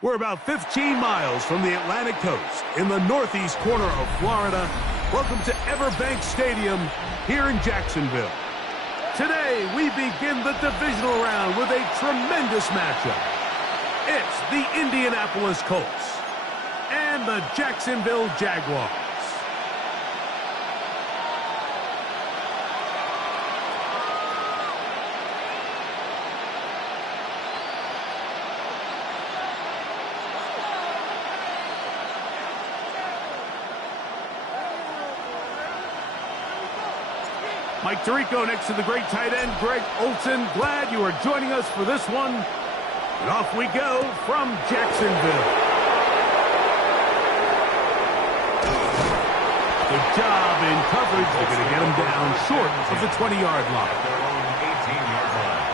We're about 15 miles from the Atlantic coast in the northeast corner of Florida. Welcome to Everbank Stadium here in Jacksonville. Today, we begin the divisional round with a tremendous matchup. It's the Indianapolis Colts and the Jacksonville Jaguars. Mike Tirico next to the great tight end, Greg Olsen. Glad you are joining us for this one. And off we go from Jacksonville. Good job in coverage. They're going to get him down short of the 20-yard line. Their own 18-yard line.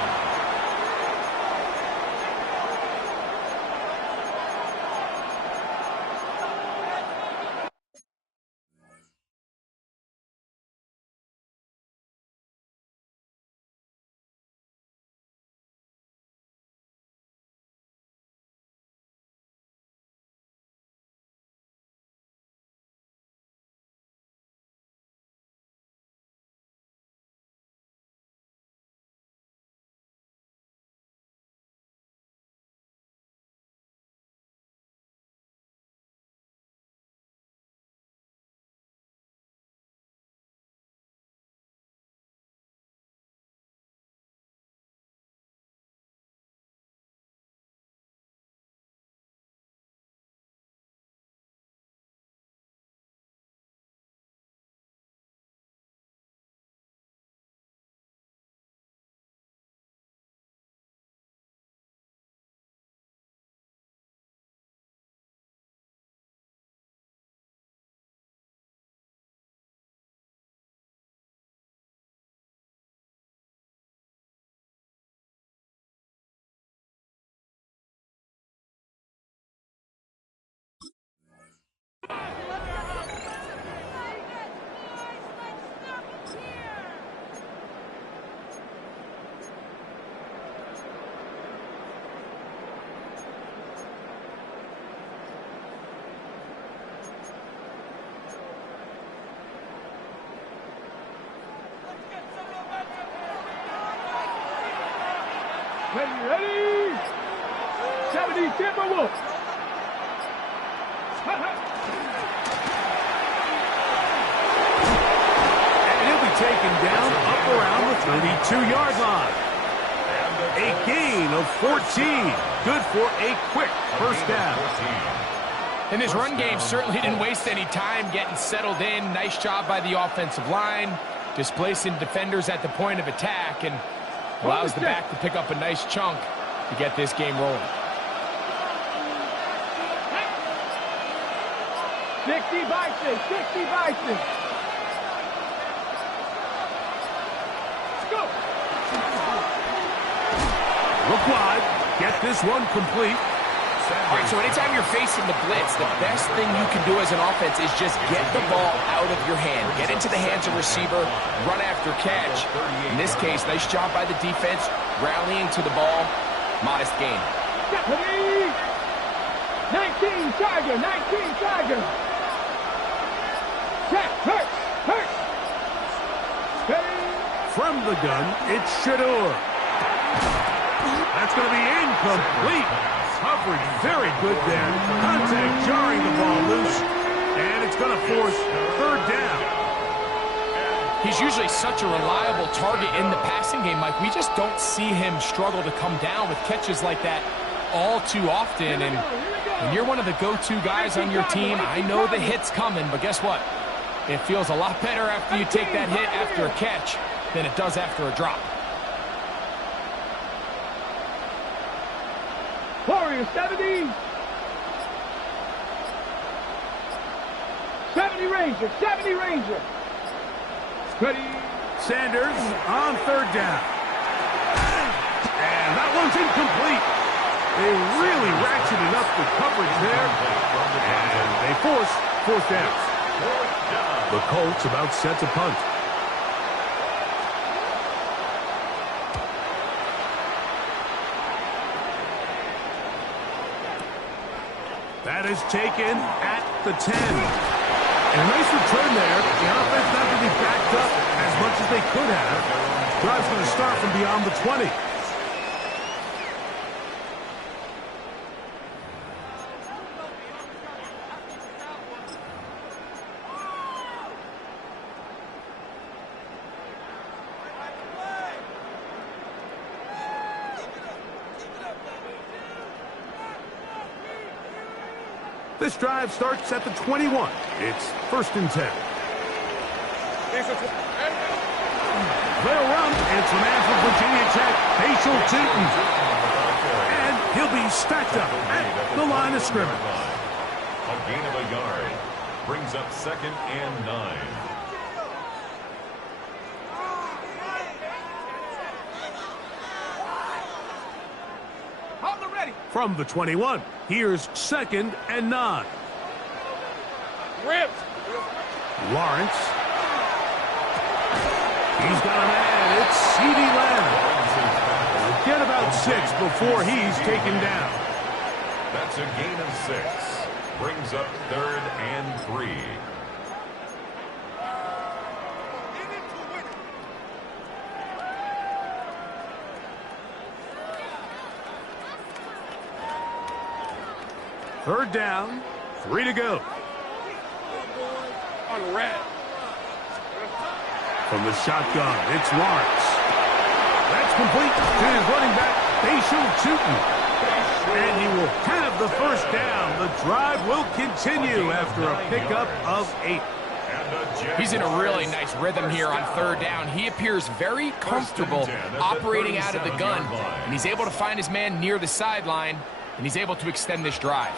Ready? 70 Timberwolves. And he'll be taken down up around the 32-yard line. A gain of 14. Good for a quick first down. And his run game certainly didn't waste any time getting settled in. Nice job by the offensive line, displacing defenders at the point of attack, and allows the back to pick up a nice chunk to get this game rolling. 60 Bison, 60 Bison. Let's go. Look wide. Get this one complete. All right, so anytime you're facing the blitz, the best thing you can do as an offense is just get the ball out of your hand. Get into the hands of receiver, run after catch. In this case, nice job by the defense, rallying to the ball. Modest gain. 19 Tiger, 19 Tiger. Hurt. From the gun, it's Shador. That's going to be incomplete. Coverage very good there. Contact jarring the ball loose. And it's going to force third down. He's usually such a reliable target in the passing game, Mike. We just don't see him struggle to come down with catches like that all too often. And when you're one of the go-to guys on your team, I know the hit's coming, but guess what? It feels a lot better after you take that hit after a catch than it does after a drop. Warriors, 70. 70 Rangers, 70 Rangers. Ready. Sanders on third down. And that one's incomplete. They really ratcheted up the coverage there. And they force fourth down. The Colts about set to punt. That is taken at the 10. And a nice return there. The offense not going to be backed up as much as they could have. Drive's going to start from beyond the 20. This drive starts at the 21. It's 1st and 10. They'll run. It's a man from Virginia Tech, Facial Tootin. And he'll be stacked up at the line of scrimmage. A gain of a yard brings up 2nd and 9. From the 21, here's 2nd and 9. Ripped. Lawrence. He's got a man. It's CeeDee Lamb. Get about 6 before he's taken down. That's a gain of 6. Brings up 3rd and 3. Third down, 3 to go. On red. From the shotgun, it's Lawrence. That's complete to his running back, Facial Tootin. And he will have the first down. The drive will continue after a pickup of 8. He's in a really nice rhythm here on 3rd down. He appears very comfortable operating out of the gun, and he's able to find his man near the sideline, and he's able to extend this drive.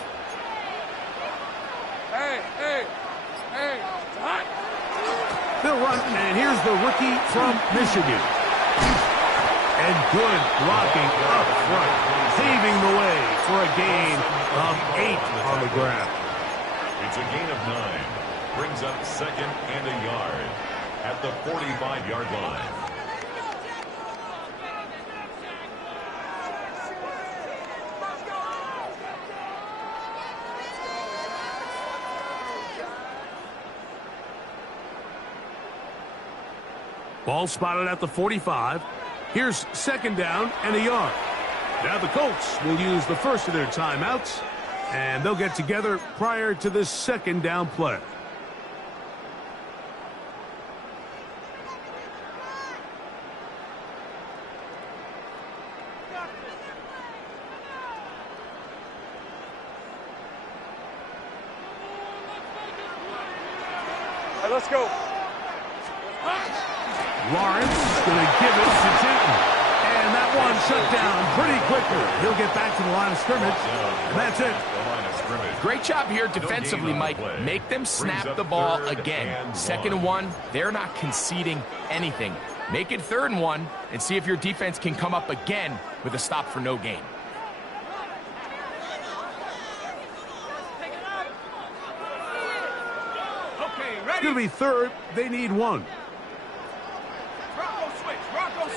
They'll run, and here's the rookie from Michigan. And good blocking up front, paving the way for a gain of 8 on the ground. It's a gain of 9. Brings up 2nd and a yard at the 45-yard line. Ball spotted at the 45. Here's 2nd down and a yard. Now the Colts will use the first of their timeouts, and they'll get together prior to this 2nd down play. Let's go. Lawrence is going to give it to Tootin. And that one shut down pretty quickly. He'll get back to the line of scrimmage. And that's it. Great job here defensively, Mike. Make them snap the ball again. 2nd and 1, they're not conceding anything. Make it 3rd and 1 and see if your defense can come up again with a stop for no gain. It's going to be 3rd. They need 1.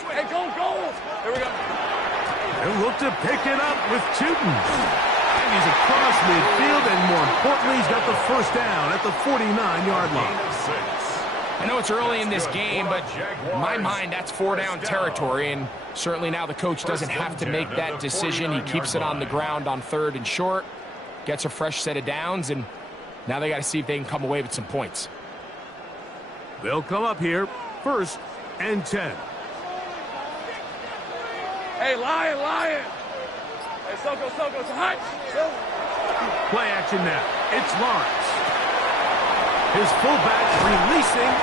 Hey, go. Here we go. They'll look to pick it up with Tootin. And he's across midfield, and more importantly, he's got the first down at the 49-yard line. I know it's early in this game, but in my mind, that's 4-down territory, and certainly now the coach doesn't have to make that decision. He keeps it on the ground on 3rd and short, gets a fresh set of downs, and now they got to see if they can come away with some points. They'll come up here, 1st and 10. Hey, Lion. Hey, Soko, it's hot. Play action now. It's Lawrence. His fullback releasing,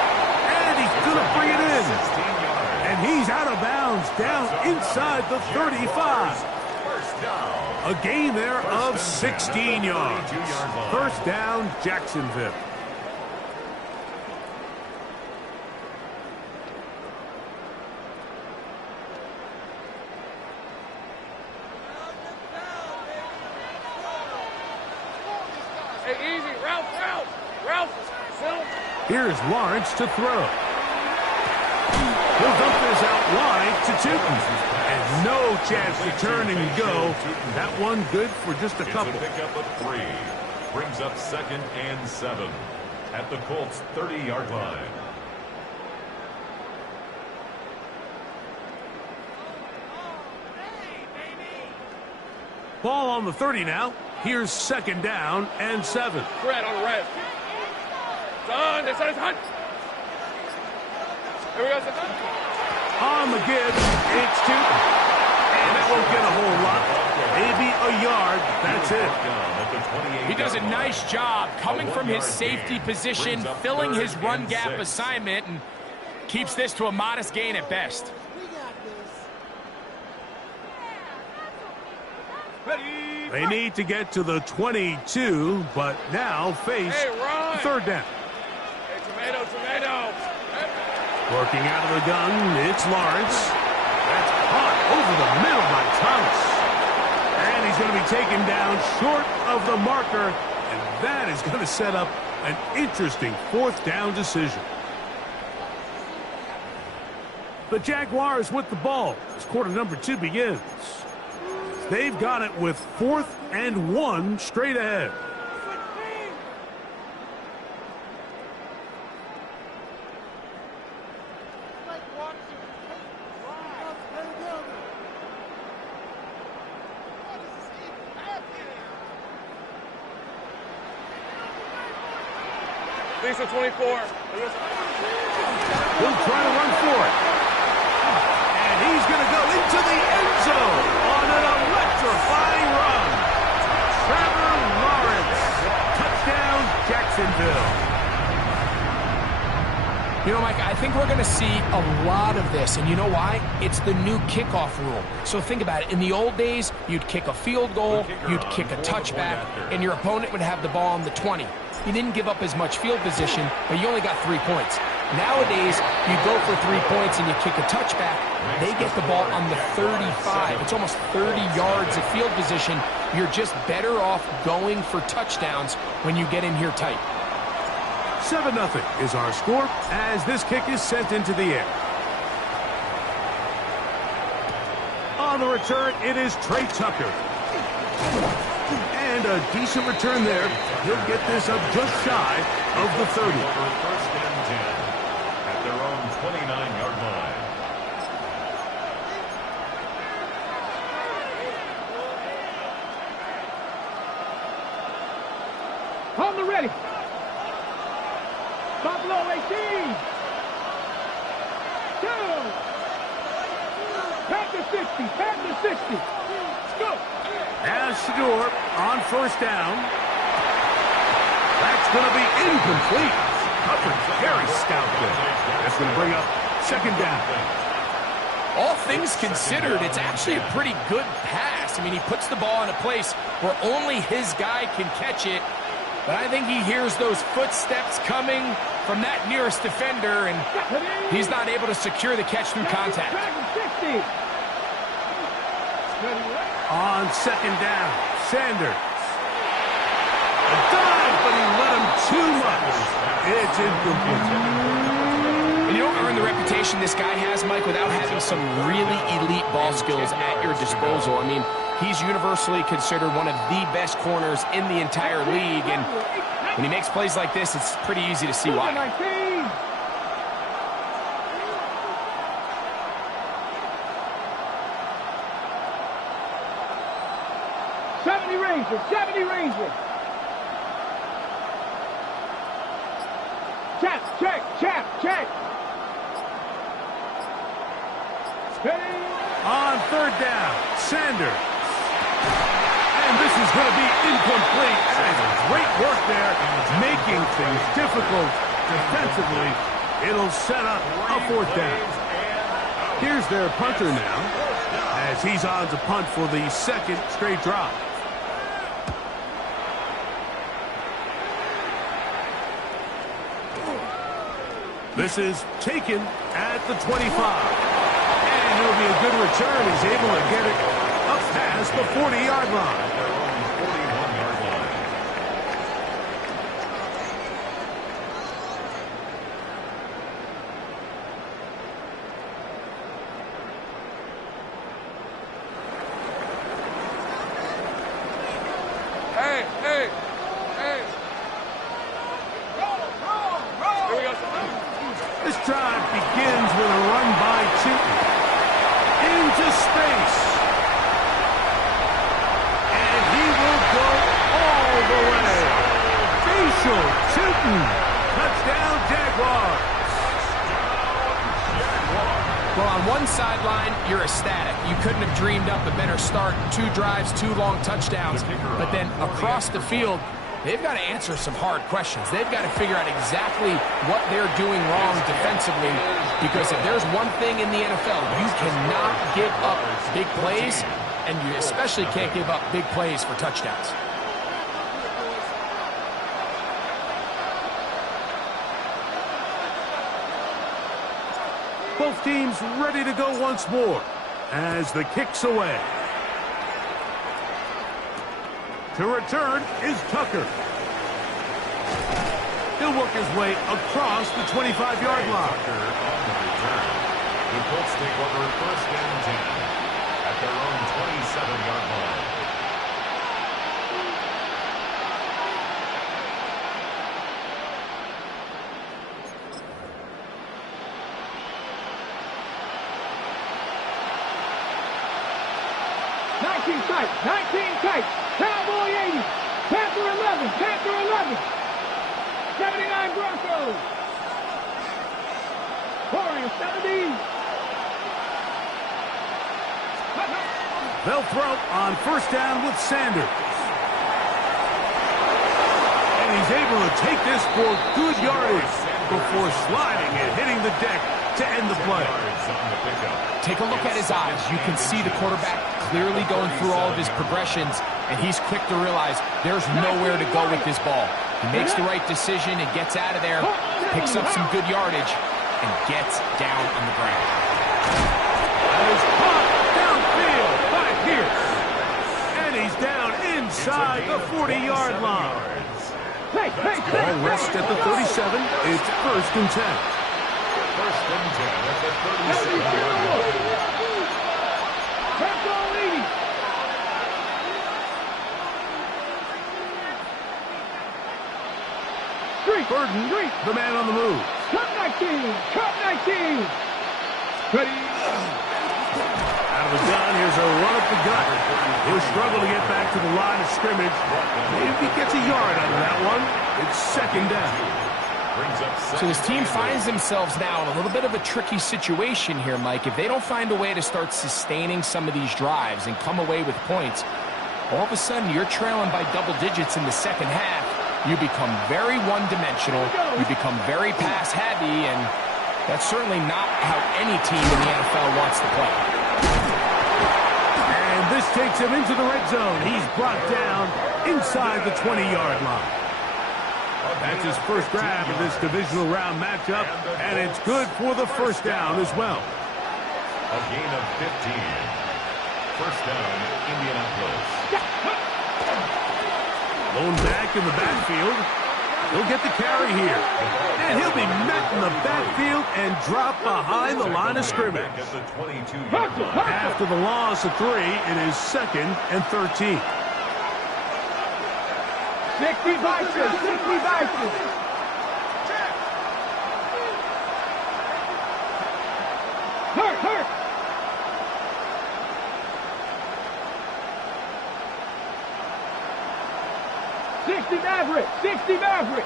and he's going to bring it in. And he's out of bounds down inside the 35. A gain there of 16 yards. 1st down, Jacksonville. Hey, easy. Ralph. Here's Lawrence to throw. He'll dump this out wide to Tootin. And no chance to turn and go. That one good for just a couple. It's a pickup of 3. Brings up 2nd and 7 at the Colts' 30-yard line. Ball on the 30 now. Here's 2nd down and 7. Red on the red. Done. It's hunt. Here we go, son. On the give, it's 2. And that won't get a whole lot. Maybe a yard. That's it. He does a nice job coming from his safety position, filling his run gap assignment, and keeps this to a modest gain at best. They need to get to the 22, but now face 3rd down. Hey, tomato. Working out of the gun, it's Lawrence. That's caught over the middle by Thomas. And he's going to be taken down short of the marker, and that is going to set up an interesting 4th down decision. The Jaguars with the ball as quarter number 2 begins. They've got it with 4th and 1 straight ahead. Lisa 24. He'll try to run for it. And he's going to go into the end zone on an electrifying run. Trevor Lawrence. Touchdown, Jacksonville. You know, Mike, I think we're going to see a lot of this, and you know why? It's the new kickoff rule. So think about it. In the old days, you'd kick a field goal, you'd kick a touchback, and your opponent would have the ball on the 20. You didn't give up as much field position, but you only got 3 points. Nowadays, you go for 3 points and you kick a touchback, they get the ball on the 35. It's almost 30 yards of field position. You're just better off going for touchdowns when you get in here tight. 7-0 is our score as this kick is sent into the air. On the return, it is Trey Tucker. And a decent return there. He'll get this up just shy of the 30. For 1st and 10 at their own 29-yard line. On the ready. Buffalo 18. 2. Back to 60. Back to 60. Let's go. As Shador on 1st down. That's going to be incomplete. Coverage very stout there. That's going to bring up 2nd down. All things considered, it's actually a pretty good pass. I mean, he puts the ball in a place where only his guy can catch it. But I think he hears those footsteps coming from that nearest defender, and he's not able to secure the catch through contact. On 2nd down, Sanders. A dive, but he let him too much. It's incomplete. And you don't earn the reputation this guy has, Mike, without having some really elite ball skills at your disposal. I mean, he's universally considered one of the best corners in the entire league, and when he makes plays like this, it's pretty easy to see why. 70 Ranger. Check. On 3rd down, Sanders. And this is going to be incomplete. That is great work there, making things difficult defensively. It'll set up a 4th down. Here's their punter now, as he's on to punt for the 2nd straight drive. This is taken at the 25. And it'll be a good return. He's able to get it up past the 40-yard line. hey, hey. Here we go. This drive begins with a run by Chilton. Into space. And he will go all the way. Facial Chilton. Touchdown, Jaguars. Well, on one sideline, you're ecstatic. You couldn't have dreamed up a better start. 2 drives, 2 long touchdowns. But then across the field, they've got to answer some hard questions. They've got to figure out exactly what they're doing wrong defensively. Because if there's one thing in the NFL, you cannot give up big plays, and you especially can't give up big plays for touchdowns. Both teams ready to go once more as the kick's away. To return is Tucker. He'll work his way across the 25-yard line. The Colts take over 1st and 10 at their own 27-yard line. Tight, 19 tight, Cowboy 80, Panther 11, Panther 11, 79 Broncos, Warriors 70. They'll throw on 1st down with Sanders. And he's able to take this for good yardage before sliding and hitting the deck to end the play. Take a look at his eyes. You can see the quarterback clearly going through all of his progressions, and he's quick to realize there's nowhere to go with this ball. He makes the right decision and gets out of there, picks up some good yardage, and gets down on the ground. And is caught downfield by Pierce. And he's down inside the 40-yard line. Ball rests at the 37. It's 1st and 10. 1st and 10 at the 37-yard line. Burton, the man on the move. Cut 19, cut 19. Ready. Out of the gun, here's a run up the gut. He'll struggle to get back to the line of scrimmage. Maybe if he gets a yard out of that one, it's 2nd down. So his team finds themselves now in a little bit of a tricky situation here, Mike. If they don't find a way to start sustaining some of these drives and come away with points, all of a sudden you're trailing by double digits in the 2nd half. You become very one-dimensional, you become very pass-heavy, and that's certainly not how any team in the NFL wants to play. And this takes him into the red zone. He's brought down inside the 20-yard line. That's his first grab of this divisional round matchup, and it's good for the 1st down as well. A gain of 15. 1st down, Indianapolis. Lone back in the backfield. He'll get the carry here. And he'll be met in the backfield and drop behind the line of scrimmage. After the loss of 3, it is 2nd and 13. 60 Vikings, 60 Vikings. Hurt. 60 Maverick, 60 Maverick.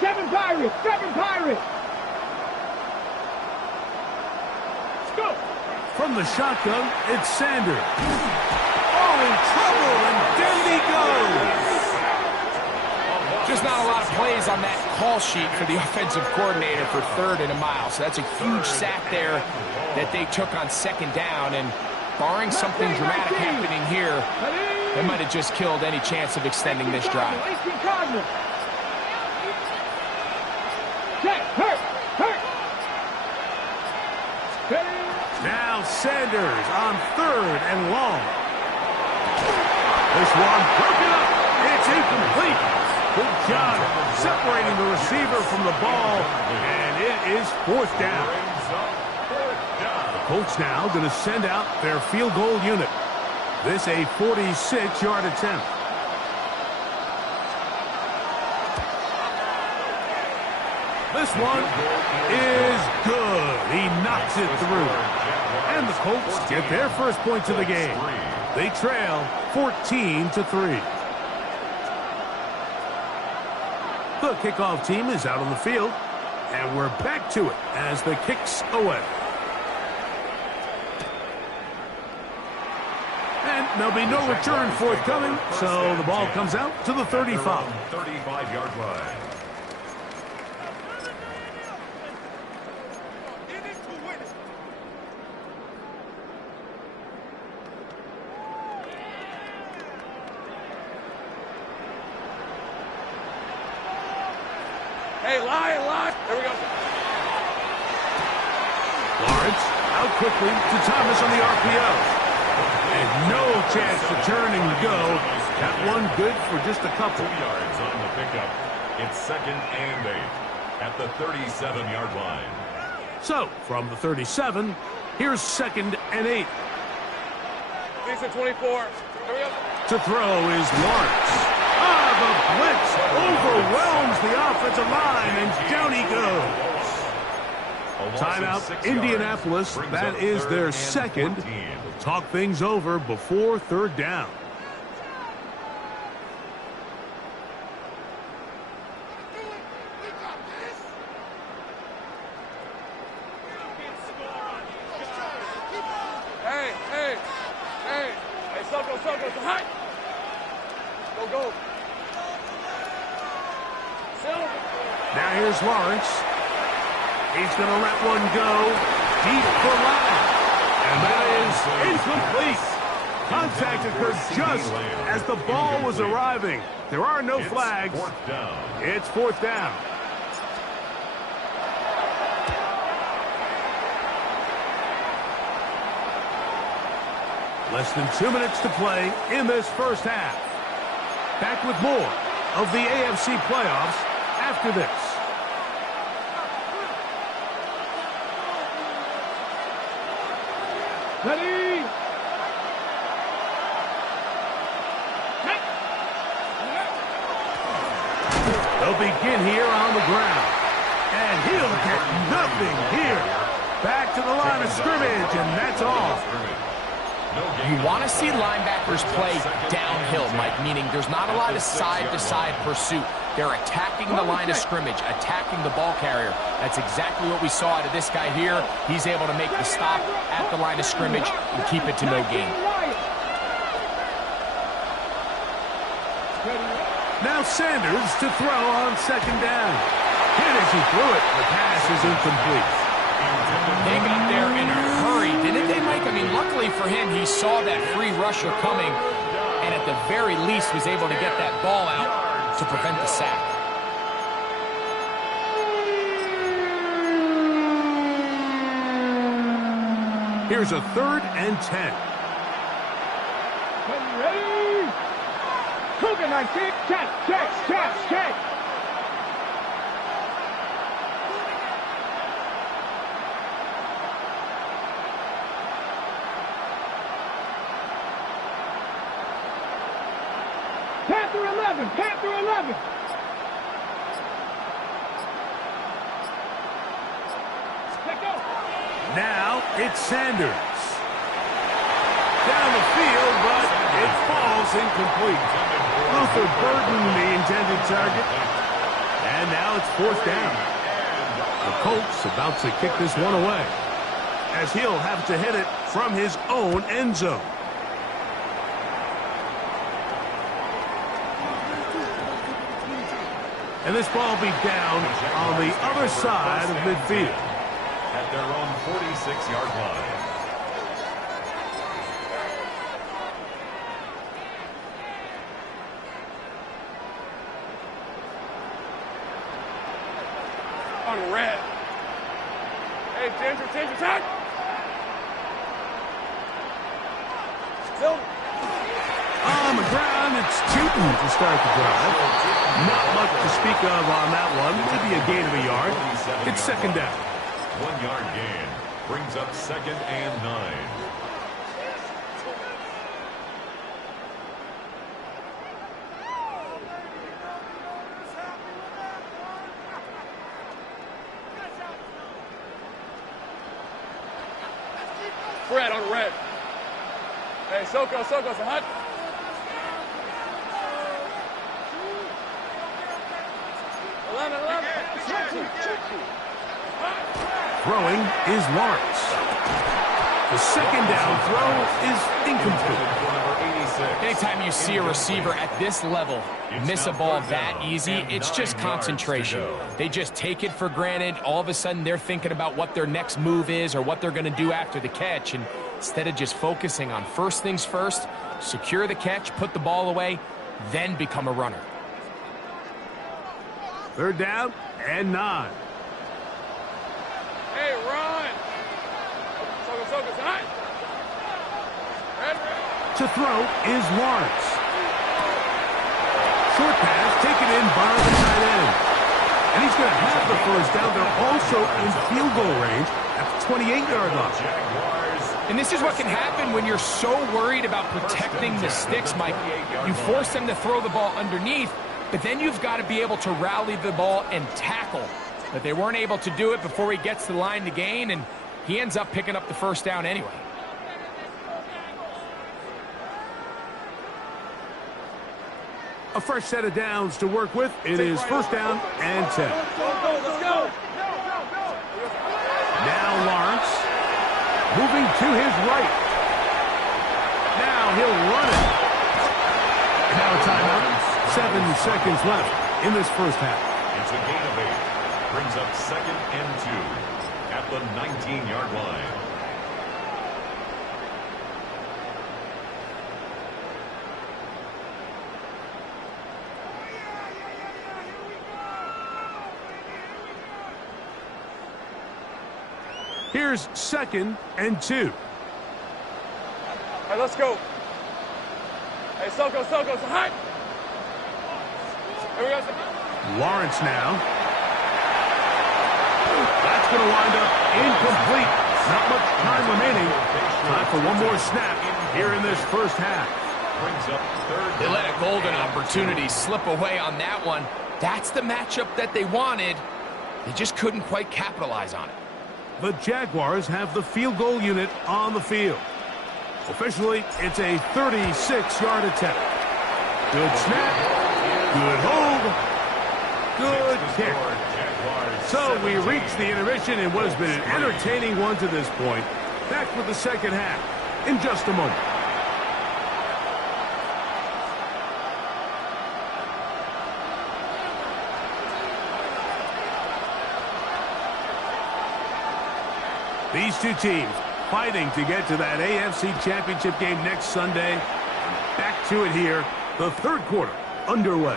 7 Pirates, 7 Pirates. Let's go. From the shotgun, it's Sanders. Oh, in trouble, and down he goes. Just not a lot of plays on that call sheet for the offensive coordinator for 3rd and a mile. So that's a huge sack there that they took on 2nd down. And barring something dramatic happening here, they might have just killed any chance of extending this drive. Now Sanders on 3rd and long. This one broken up. It's incomplete. Good job separating the receiver from the ball, and it is 4th down. The Colts now going to send out their field goal unit. This a 46-yard attempt. This one is good. He knocks it through. And the Colts get their first points of the game. They trail 14-3. The kickoff team is out on the field, and we're back to it as the kick's away. And there'll be no return forthcoming, so the ball comes out to the 35. 35-yard line. Hey, lie. There we go. Lawrence out quickly to Thomas on the RPO. And no chance to turn and go. That one good for just a couple. 2 yards on the pickup. It's 2nd and 8 at the 37-yard line. So, from the 37, here's 2nd and 8. Decent 24. Here we go. To throw is Lawrence. The blitz overwhelms the offensive line, and down he goes. Timeout, Indianapolis. That is their second. Talk things over before 3rd down. Hey, Soko, hi. Go. Now here's Lawrence. He's going to let one go deep for Latin. And that is incomplete. Contact occurred just as the ball was arriving. There are no flags. It's 4th down. Less than 2 minutes to play in this first half. Back with more of the AFC playoffs after this. Ready? They'll begin here on the ground. And he'll get nothing here. Back to the line of scrimmage, and that's all. You want to see linebackers play downhill, Mike, meaning there's not a lot of side-to-side pursuit. They're attacking the line of scrimmage, attacking the ball carrier. That's exactly what we saw out of this guy here. He's able to make the stop at the line of scrimmage and keep it to no gain. Now Sanders to throw on 2nd down. Hit as he threw it. The pass is incomplete. They got there in a hurry, didn't they, Mike? I mean, luckily for him, he saw that free rusher coming and at the very least was able to get that ball out to prevent the sack. Here's a 3rd and 10. Ready? Cougar 19. Check. Panther 11. Let go. Now it's Sanders. Down the field, but it falls incomplete. Luther Burden, the intended target. And now it's 4th down. The Colts about to kick this one away, as he'll have to hit it from his own end zone. And this ball be down on the other side of midfield. At their own 46-yard line. On red. Hey, Ginger, time. Still. On the ground, it's Tootin to start the drive. Not much to speak of on that one. Maybe a gain of a yard. It's 2nd down. 1 yard gain brings up 2nd and 9. Fred on red. Hey, Soko, it's a hut. Throwing is Lawrence. The second down throw is incomplete. Anytime you see a receiver at this level miss a ball that easy, it's just concentration. They just take it for granted. All of a sudden, they're thinking about what their next move is or what they're going to do after the catch. And instead of just focusing on first things first, secure the catch, put the ball away, then become a runner. Third down and 9. Hey, run. Soko, it's a hut. Red. To throw is Lawrence. Short pass taken in by the tight end. And he's going to have the first down. They're also in field goal range at the 28-yard line. And this is what can happen when you're so worried about protecting the sticks, Mike. You force them to throw the ball underneath, but then you've got to be able to rally the ball and tackle. But they weren't able to do it before he gets to the line to gain, and he ends up picking up the first down anyway. A fresh set of downs to work with. It is first down and 10. Let's go. Now Lawrence moving to his right. Now he'll run it. Now a timeout. 7 seconds left in this first half. It's a gain of 8. Brings up second and 2 at the 19-yard line. Here's second and 2. All right, let's go. Hey, Soko, it's a hut. Here we go. Lawrence now. That's going to wind up incomplete. Not much time remaining. Time for one more snap here in this first half. Brings up third. They let a golden opportunity slip away on that one. That's the matchup that they wanted. They just couldn't quite capitalize on it. The Jaguars have the field goal unit on the field. Officially, it's a 36-yard attempt. Good snap. Good hold. Good kick. So we reach the intermission in what has been an entertaining one to this point. Back with the second half in just a moment. These two teams fighting to get to that AFC Championship game next Sunday. Back to it here, the third quarter underway.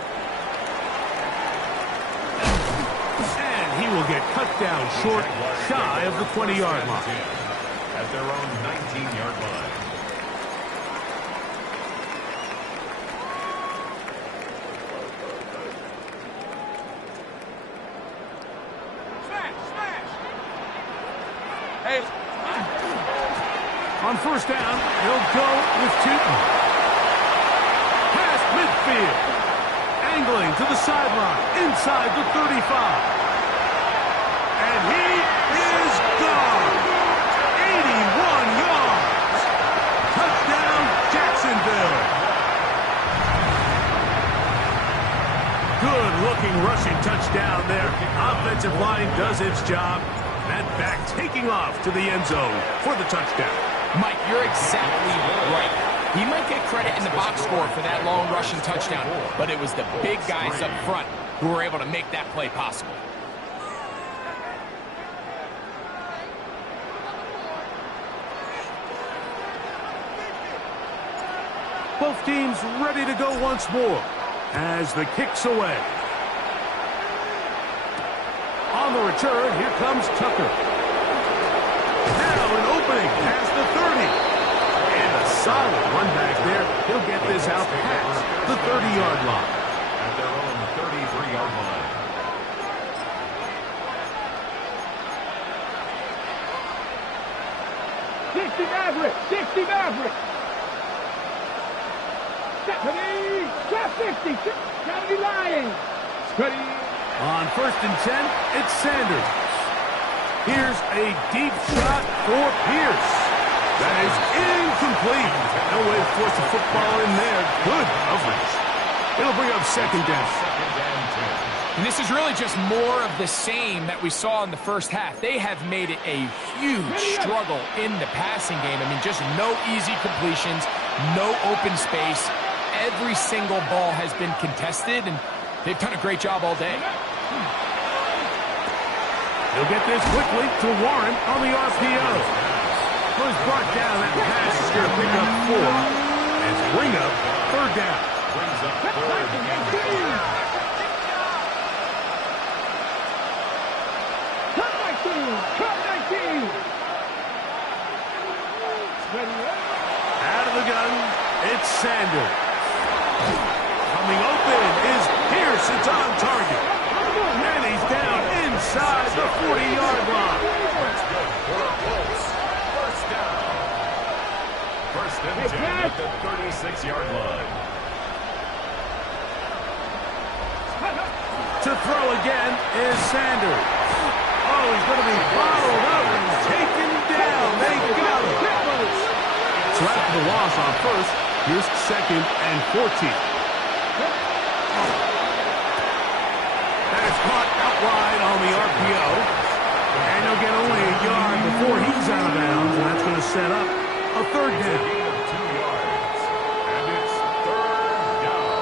And he will get cut down short, shy of the 20-yard line. At their own 19-yard line. On first down, he'll go with Tootin. Past midfield. Angling to the sideline, inside the 35. And he is gone. 81 yards. Touchdown, Jacksonville. Good-looking rushing touchdown there. Offensive line does its job. That back taking off to the end zone for the touchdown. Mike, you're exactly right. He might get credit in the box score for that long rushing touchdown, but it was the big guys up front who were able to make that play possible. Both teams ready to go once more as the kick's away. On the return, here comes Tucker. Now an opening past the 30. And a solid run back there. He'll get this out past the 30-yard line. At their own 33-yard line. Sixty Maverick. Top 50. Gotta be lying. Steady. On first and 10, it's Sanders. Here's a deep shot for Pierce. That Incomplete. No way to force the football in there. Good coverage. It'll bring up second down. And this is really just more of the same that we saw in the first half. They have made it a huge struggle in the passing game. I mean, just no easy completions, no open space. Every single ball has been contested, and they've done a great job all day. He'll get this quickly to Warren on the RPO. First brought down, that pass is going to pick up 4 and bring up third down. Brings up third and 4. Cut 19. Out of the gun, it's Sanders. Coming open is Pierce. It's on target. And he's down inside the 40-yard line. That's good for a close first down. First and 10 at the 36-yard line. To throw again is Sanders. Oh, he's going to be followed up and taken down. They got him. So after the loss on first, here's second and 14. That's caught out wide on the RPO. And he'll get only a yard before he's out of bounds, and that's going to set up a third down. Gain of 2 yards. And it's third down.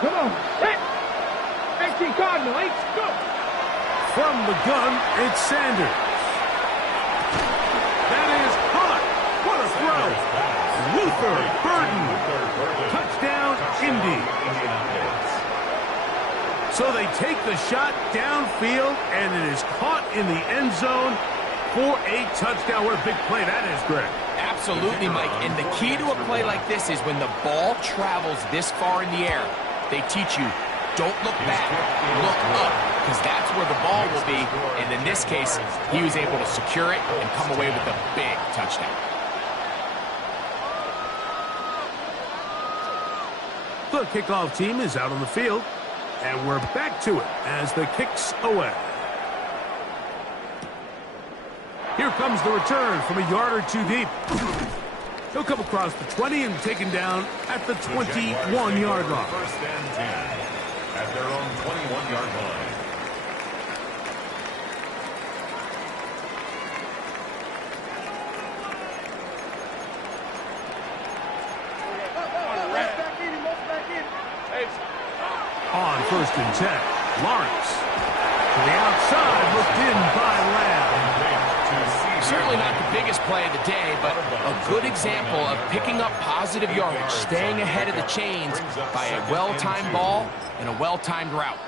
Come on. Hit. 18 Cardinal. 8. Go. From the gun, it's Sanders. That is caught. What a throw. Luther Burden. Touchdown, Indy. So they take the shot downfield, and it is caught in the end zone for a touchdown. What a big play that is, Greg. Absolutely, Mike. And the key to a play like this is when the ball travels this far in the air, they teach you, don't look back, look up, because that's where the ball will be. And in this case, he was able to secure it and come away with a big touchdown. The kickoff team is out on the field, and we're back to it as the kick's away. Here comes the return from a yard or two deep. He'll come across the 20 and taken down at the 21-yard line. First and 10 at their own 21-yard line. On first and 10, Lawrence. To the outside, looked in by Lamb. Certainly not the biggest play of the day, but a good example of picking up positive yardage, staying ahead of the chains by a well-timed ball and a well-timed route.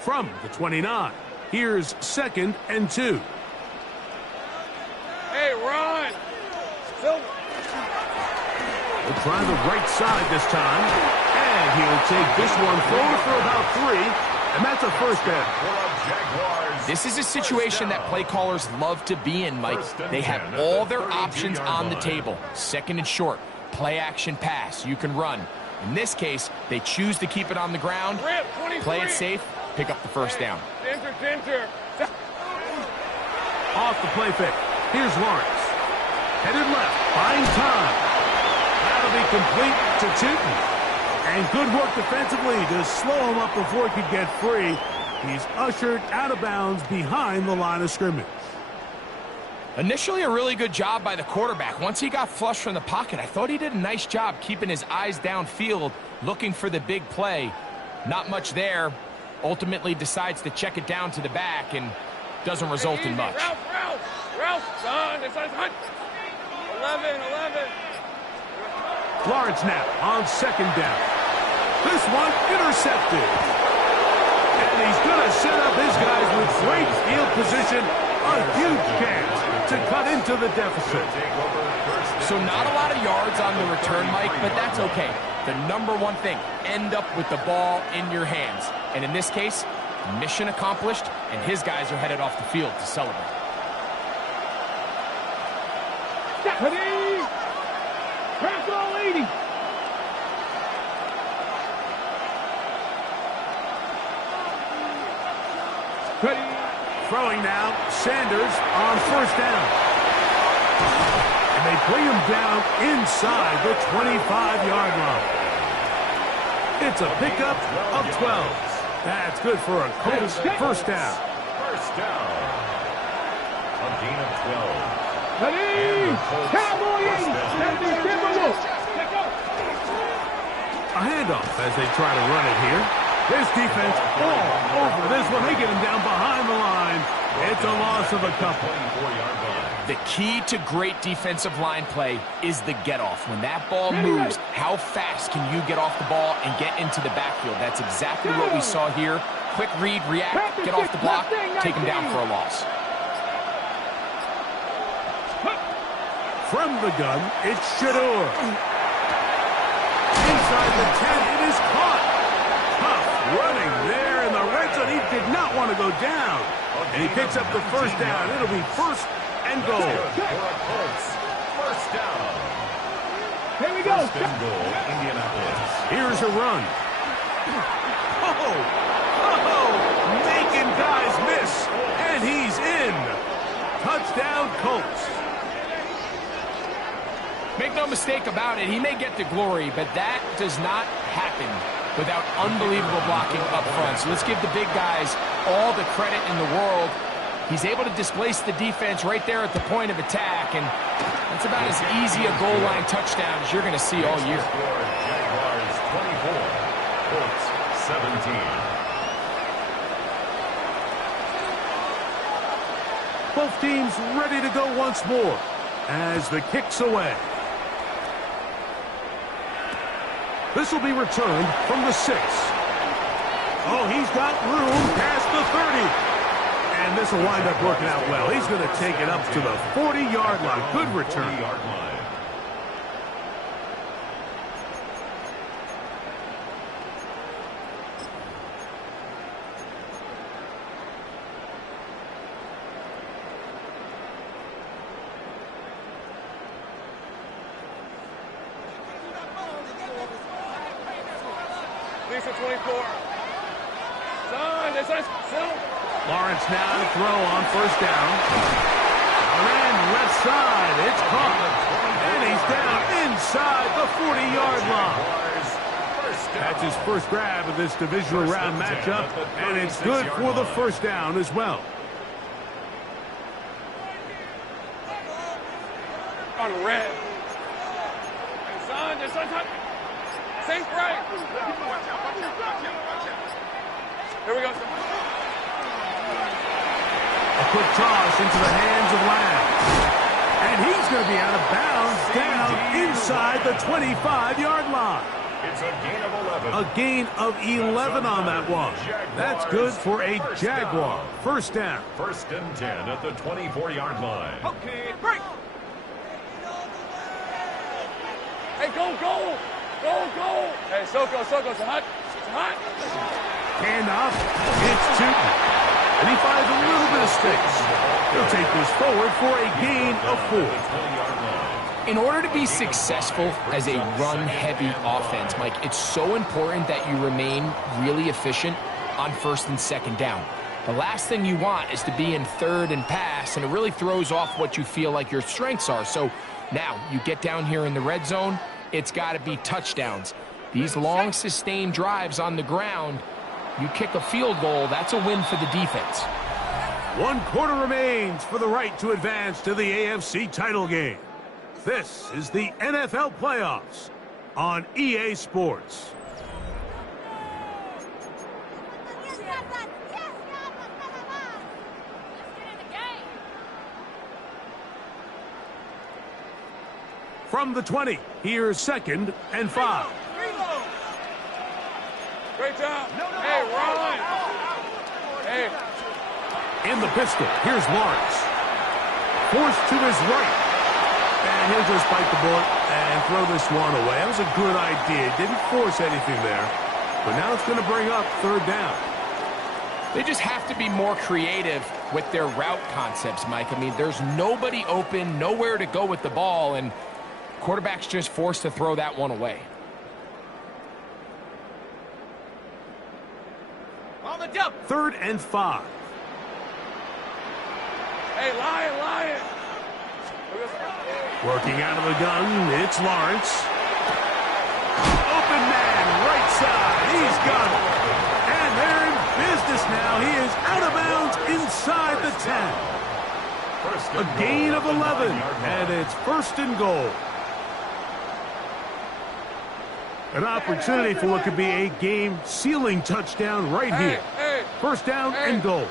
From the 29, here's second and 2. Hey, run! Silver. He'll try the right side this time, and he'll take this one forward for about 3, and that's a first down. This is a situation that play callers love to be in, Mike. They have all their options on the table. Second and short, play action pass, you can run. In this case, they choose to keep it on the ground, play it safe, pick up the first down. Center. Off the play fake. Here's Lawrence. Headed left, buying time. That'll be complete to Tootin. And good work defensively to slow him up before he could get free. He's ushered out of bounds behind the line of scrimmage. Initially, a really good job by the quarterback. Once he got flush from the pocket, I thought he did a nice job keeping his eyes downfield, looking for the big play. Not much there. Ultimately decides to check it down to the back and doesn't result in much. Ralph, son, it's on 11. Lawrence now on second down. This one intercepted. And he's going to set up his guys with great field position. A huge chance to cut into the deficit. So not a lot of yards on the return, Mike, but that's okay. The number one thing, end up with the ball in your hands. And in this case, mission accomplished, and his guys are headed off the field to celebrate. Stephanie! Press all 80! Ready. Throwing now, Sanders on first down. And they bring him down inside the 25-yard line. It's a pickup of 12. That's good for a Colts first down. First down. A gain of 12. Ready. Cowboys. A handoff as they try to run it here. This defense all over this one. They get him down behind the line. It's a loss of a couple. The key to great defensive line play is the get-off. When that ball moves, how fast can you get off the ball and get into the backfield? That's exactly what we saw here. Quick read, react, get off the block, take him down for a loss. From the gun, it's Shador. Inside the 10, it is caught. Tough running there in the red zone. He did not want to go down. And he picks up the first down. It'll be first and goal. First down. Here we go. First and goal, Indianapolis. Here's a run. Making guys miss. And he's in. Touchdown, Colts. Make no mistake about it, he may get the glory, but that does not happen without unbelievable blocking up front. So let's give the big guys all the credit in the world. He's able to displace the defense right there at the point of attack, and that's about as easy a goal line touchdown as you're going to see all year. Jaguars 24, Colts 17. Both teams ready to go once more as the kick's away. This will be returned from the 6. Oh, he's got room past the 30. And this will wind up working out well. He's going to take it up to the 40-yard line. Good return. 40-yard line. Lisa 24. Lawrence now to throw on first down. And left side, it's caught. And he's down inside the 40-yard line. That's his first grab of this divisional round matchup, and it's good for the first down as well. On red. Safe right. Here we go. A quick toss into the hands of Lamb. And he's going to be out of bounds down inside the 25-yard line. It's a gain of 11. A gain of 11 on that one. That's good for a Jaguar. First down. First and 10 at the 24-yard line. Okay, break. Hey, go. Hey, Soko, it's hot. It's hot. Handoff. It's Tootin. And he finds a little bit of space. He'll take this forward for a gain of 4. In order to be successful as a run-heavy offense, Mike, it's so important that you remain really efficient on first and second down. The last thing you want is to be in third and pass, and it really throws off what you feel like your strengths are. So now you get down here in the red zone, it's got to be touchdowns. These long, sustained drives on the ground, you kick a field goal, that's a win for the defense. 1 quarter remains for the right to advance to the AFC title game. This is the NFL playoffs on EA Sports. From the 20, here's 2nd and 5. Great job. Hey, run. Hey. In the pistol, here's Lawrence. Forced to his right. And he'll just bite the bullet and throw this one away. That was a good idea. Didn't force anything there. But now it's going to bring up third down. They just have to be more creative with their route concepts, Mike. I mean, there's nobody open, nowhere to go with the ball, and quarterback's just forced to throw that one away. On the jump. 3rd and 5. Hey, Lion. Working out of the gun, it's Lawrence. Open man, right side. He's got it. And they're in business now. He is out of bounds inside the 10. A gain of 11, and it's first and goal. An opportunity for what could be a game-sealing touchdown right here. First down and goal.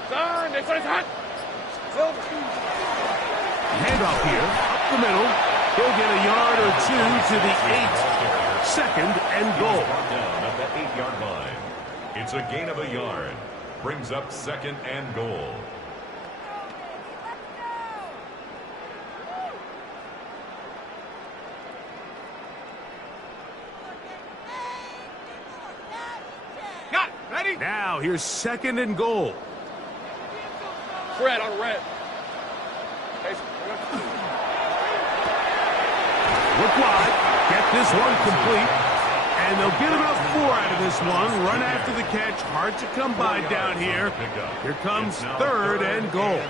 Handoff here, up the middle. He'll get a yard or two to the 8. Second and goal. Down at the 8-yard line. It's a gain of a yard. Brings up second and goal. Got it. Ready? Now here's second and goal. Red on red. Look wide. Get this one complete. And they'll get about 4 out of this one. Run after the catch. Hard to come by down here. Here comes third and goal.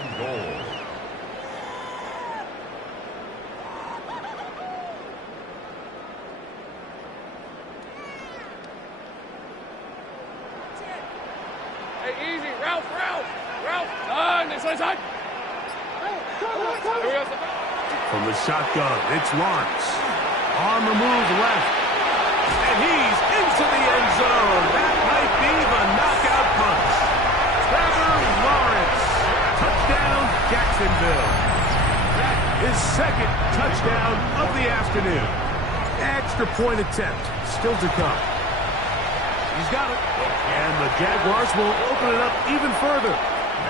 Hey, easy. Ralph. Done. This side. From the shotgun, it's Lawrence. On the move left. And he's into the end zone. That might be the knockout punch. Trevor Lawrence. Touchdown, Jacksonville. That is second touchdown of the afternoon. Extra point attempt still to come. He's got it. And the Jaguars will open it up even further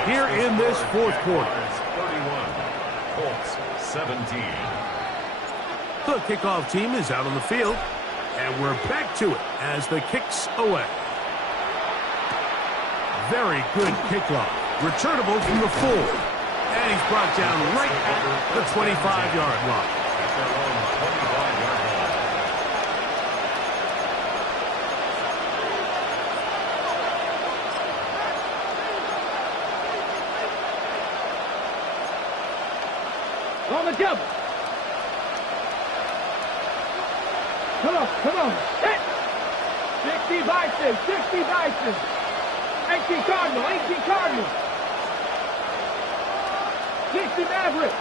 here in this fourth quarter. 31. Colts 17. The kickoff team is out on the field, and we're back to it as the kick's away. Very good kickoff. Returnable from the 4. And he's brought down right at the 25-yard line. At their own 25-yard line. On the double. Come on. Hit. 60 Bison. 18 Cardinal. 60 Maverick.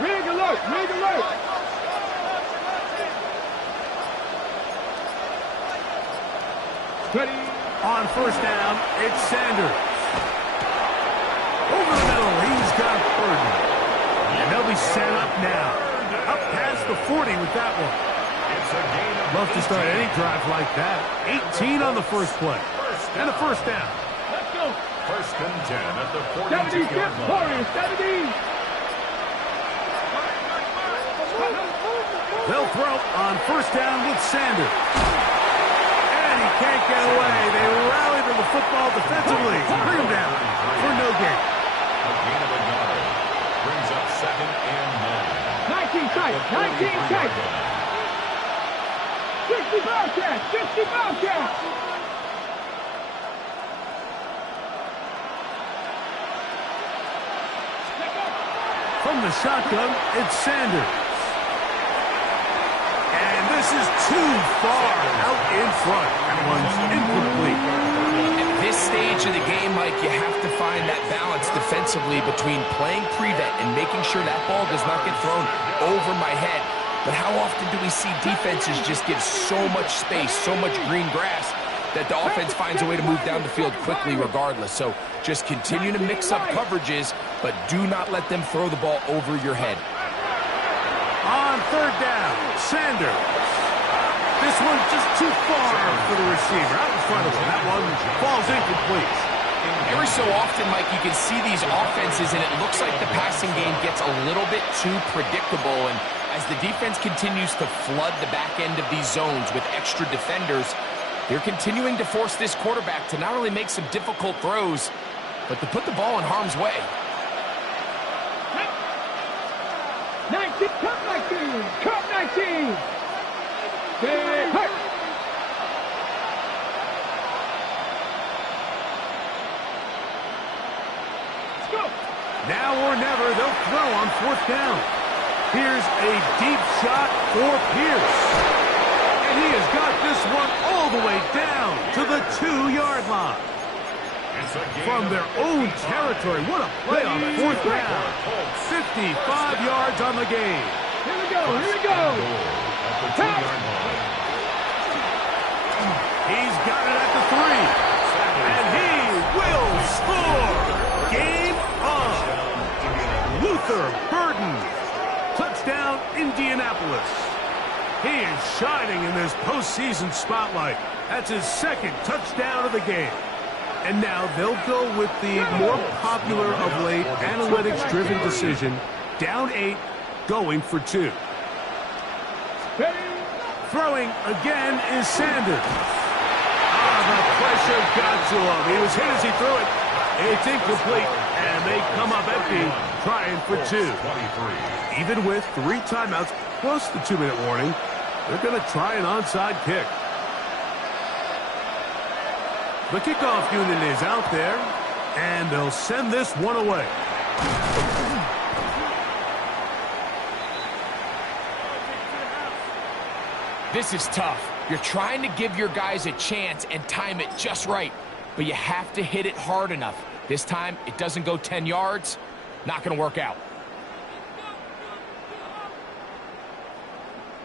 Rig alert. Ready. On first down, it's Sanders. Over the middle, he's got Burden. And they'll be set up now. Up past the 40 with that one. It's a gain of Love to start any drive like that. 18 on the first play. And a first down. Let's go. First and 10 at the 70, 42-yard line. 70. They'll throw on first down with Sanders. And he can't get away. They rally to the football defensively. Bring him down for no gain. A gain of a yard. Brings up second and 9. 19 tight. 60 Bobcats. From the shotgun, it's Sanders. And this is too far out in front. That one's incomplete. At this stage of the game, Mike, you have to find that balance defensively between playing prevent and making sure that ball does not get thrown over my head. But how often do we see defenses just give so much space, so much green grass, that the offense finds a way to move down the field quickly regardless? So just continue to mix up coverages, but do not let them throw the ball over your head. On third down, Sanders. This one's just too far for the receiver. Out in front of him. That one falls incomplete. Every so often, Mike, you can see these offenses, and it looks like the passing game gets a little bit too predictable. And as the defense continues to flood the back end of these zones with extra defenders, they're continuing to force this quarterback to not only make some difficult throws, but to put the ball in harm's way. 19, Cup 19. Hey. throw on 4th down. Here's a deep shot for Pierce. And he has got this one all the way down to the 2-yard line. From their own territory, what a play on 4th down. 55 yards on the game. Here we go, here we go. He's got it at the 3. And he will score. Game on. Luther Burden. Touchdown, Indianapolis. He is shining in this postseason spotlight. That's his 2nd touchdown of the game. And now they'll go with the more popular of late analytics-driven decision. Down 8, going for 2. Throwing again is Sanders. The pressure got to him. He was hit as he threw it. It's incomplete, and they come up empty, trying for 2. Even with 3 timeouts, plus the 2-minute warning, they're going to try an onside kick. The kickoff unit is out there, and they'll send this one away. This is tough. You're trying to give your guys a chance and time it just right, but you have to hit it hard enough. This time, it doesn't go 10 yards. Not going to work out.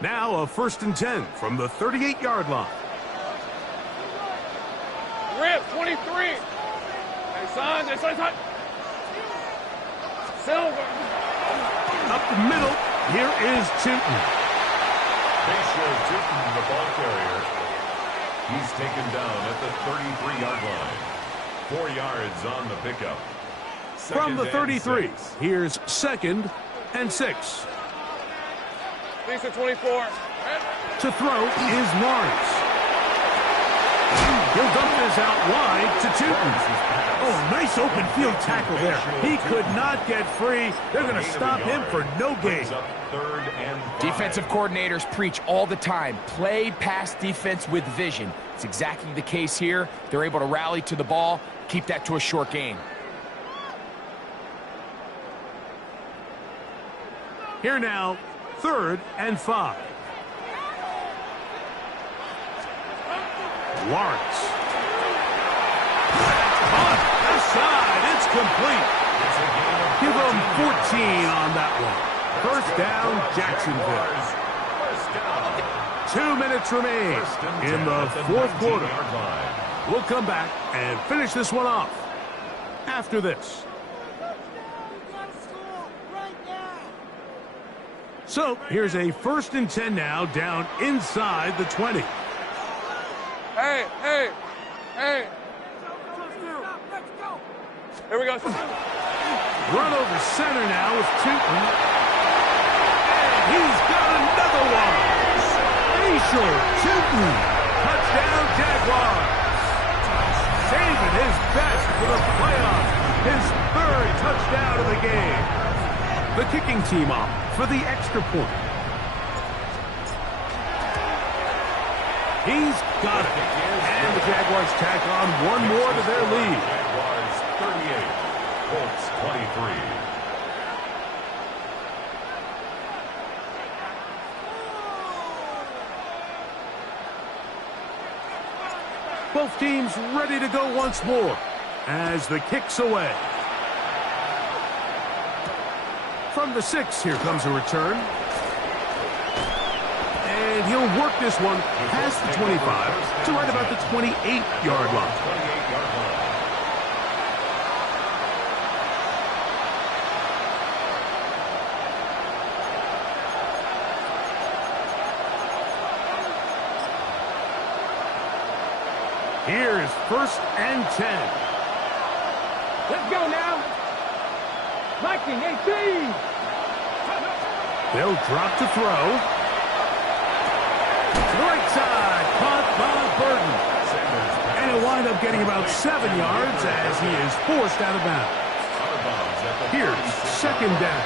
Now a 1st and 10 from the 38-yard line. Rip, 23. Hey, son. Silver. Up the middle, here is Chilton. Patio Chilton, the ball carrier. He's taken down at the 33-yard line. 4 yards on the pickup. From the 33, here's 2nd and 6. Lisa, 24. To throw is Lawrence. He'll dump this out wide to Chilton. Oh, nice open field tackle there. He could not get free. They're going to stop him for no gain. Defensive coordinators preach all the time, play pass defense with vision. It's exactly the case here. They're able to rally to the ball, keep that to a short gain. Here now, 3rd and 5. Lawrence. Caught outside. It's complete. Give them 14 on that one. 1st down, Jacksonville. 2 minutes remain in the 4th quarter. We'll come back and finish this one off after this. So here's a 1st and 10 now, down inside the 20. Hey. Here we go. Run over center now with Chilton. And he's got another one. Facial Chilton. Touchdown Jaguars. Saving his best for the playoffs. His 3rd touchdown of the game. The kicking team off for the extra point. He's got it. And the Jaguars tack on one more to their lead. Jaguars 38, Colts 23. Both teams ready to go once more as the kick's away. From the 6, here comes a return. And he'll work this one past the 25 to right about the 28-yard line. Here's 1st and 10. Let's go now. Viking 18. They'll drop to throw. Right side, caught by Burden. And he'll wind up getting about 7 yards as he is forced out of bounds. Here's 2nd down.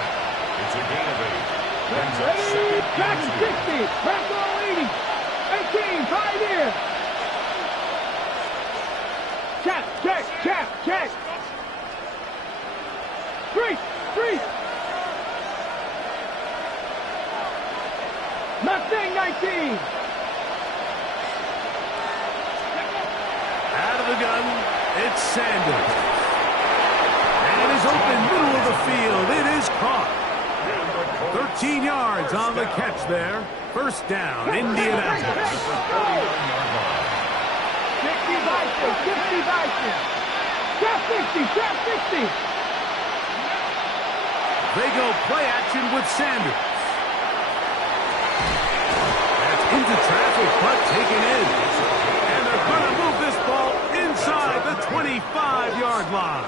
It's a gain of 8. Ready, back 60, back ball 80, 18, pioneer. Check. 3. the gun, it's Sanders. And is open middle of the field. It is caught. 13 yards on the catch there. First down, Indianapolis. 50. They go play action with Sanders. That's into traffic, but taken in. And they're going to move this ball inside the 25-yard line.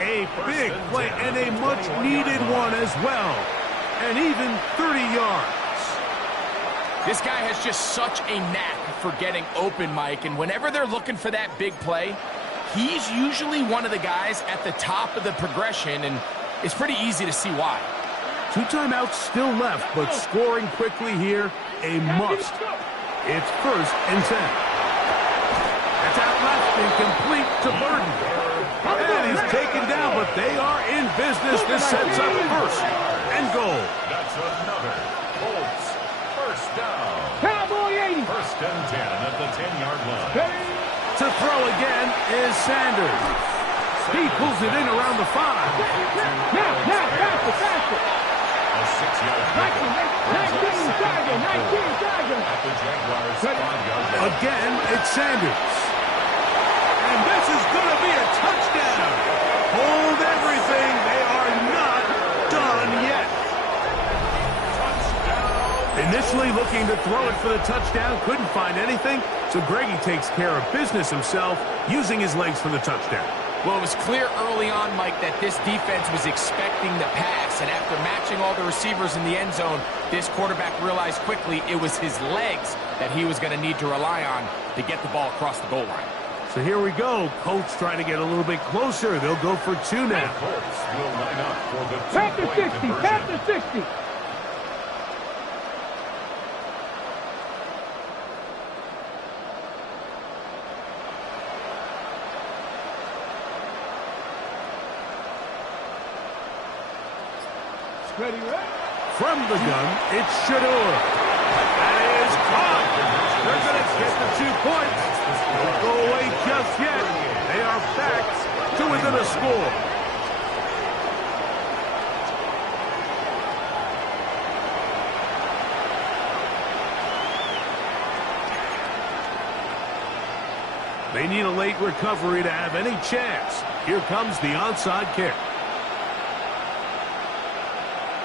A big play and a much-needed one as well. And even 30 yards. This guy has just such a knack for getting open, Mike, and whenever they're looking for that big play, he's usually one of the guys at the top of the progression, and it's pretty easy to see why. 2 timeouts still left, but scoring quickly here, a must. It's first and 10. That's out left and complete to Burton. And he's taken down, but they are in business. This sets up first and goal. That's another Colts first down. Cowboy 80. First and 10 at the 10-yard line. To throw again is Sanders. He pulls it in around the 5. Now, faster. A 6-yard pickup. 19 Tiger. At the Jaguars' 5-yard line. Again, it's Sanders. And this is going to be a touchdown. Hold everything. They are not done yet. Initially looking to throw it for the touchdown, couldn't find anything, so Greggy takes care of business himself, using his legs for the touchdown. Well, it was clear early on, Mike, that this defense was expecting the pass, and after matching all the receivers in the end zone, this quarterback realized quickly it was his legs that he was going to need to rely on to get the ball across the goal line. So here we go. Colts trying to get a little bit closer. They'll go for 2 now. Colts will line up for the Panther 2-point 60. conversion. Panther 60. Ready? From the gun, it's Shador. That is caught. They're going to get the 2 points. Don't go away just yet. They are back to within a score. They need a late recovery to have any chance. Here comes the onside kick.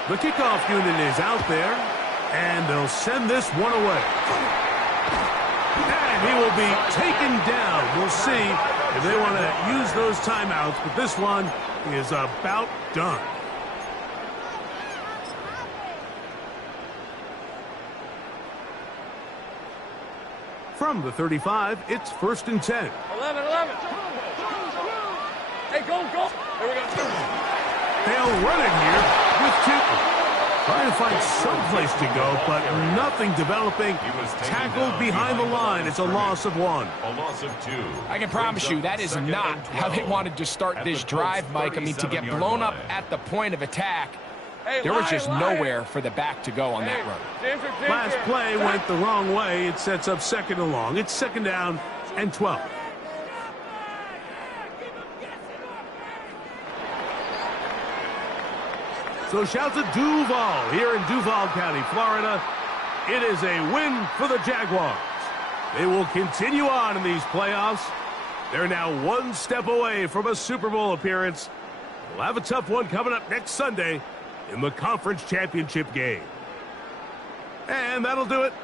The kickoff unit is out there, and they'll send this one away. And he will be taken down. We'll see if they want to use those timeouts, but this one is about done. From the 35, it's first and 10. 11. Hey, go. There we go. They'll run it here with 2. Trying to find some place to go, but nothing developing. Tackled behind the line. It's a loss of 1. A loss of 2. I can promise you that is not how they wanted to start this drive, Mike. I mean, to get blown up at the point of attack, there was just nowhere for the back to go on that run. Last play went the wrong way. It sets up second and long. It's second down and 12. So shout to Duval here in Duval County, Florida. It is a win for the Jaguars. They will continue on in these playoffs. They're now 1 step away from a Super Bowl appearance. We'll have a tough one coming up next Sunday in the conference championship game. And that'll do it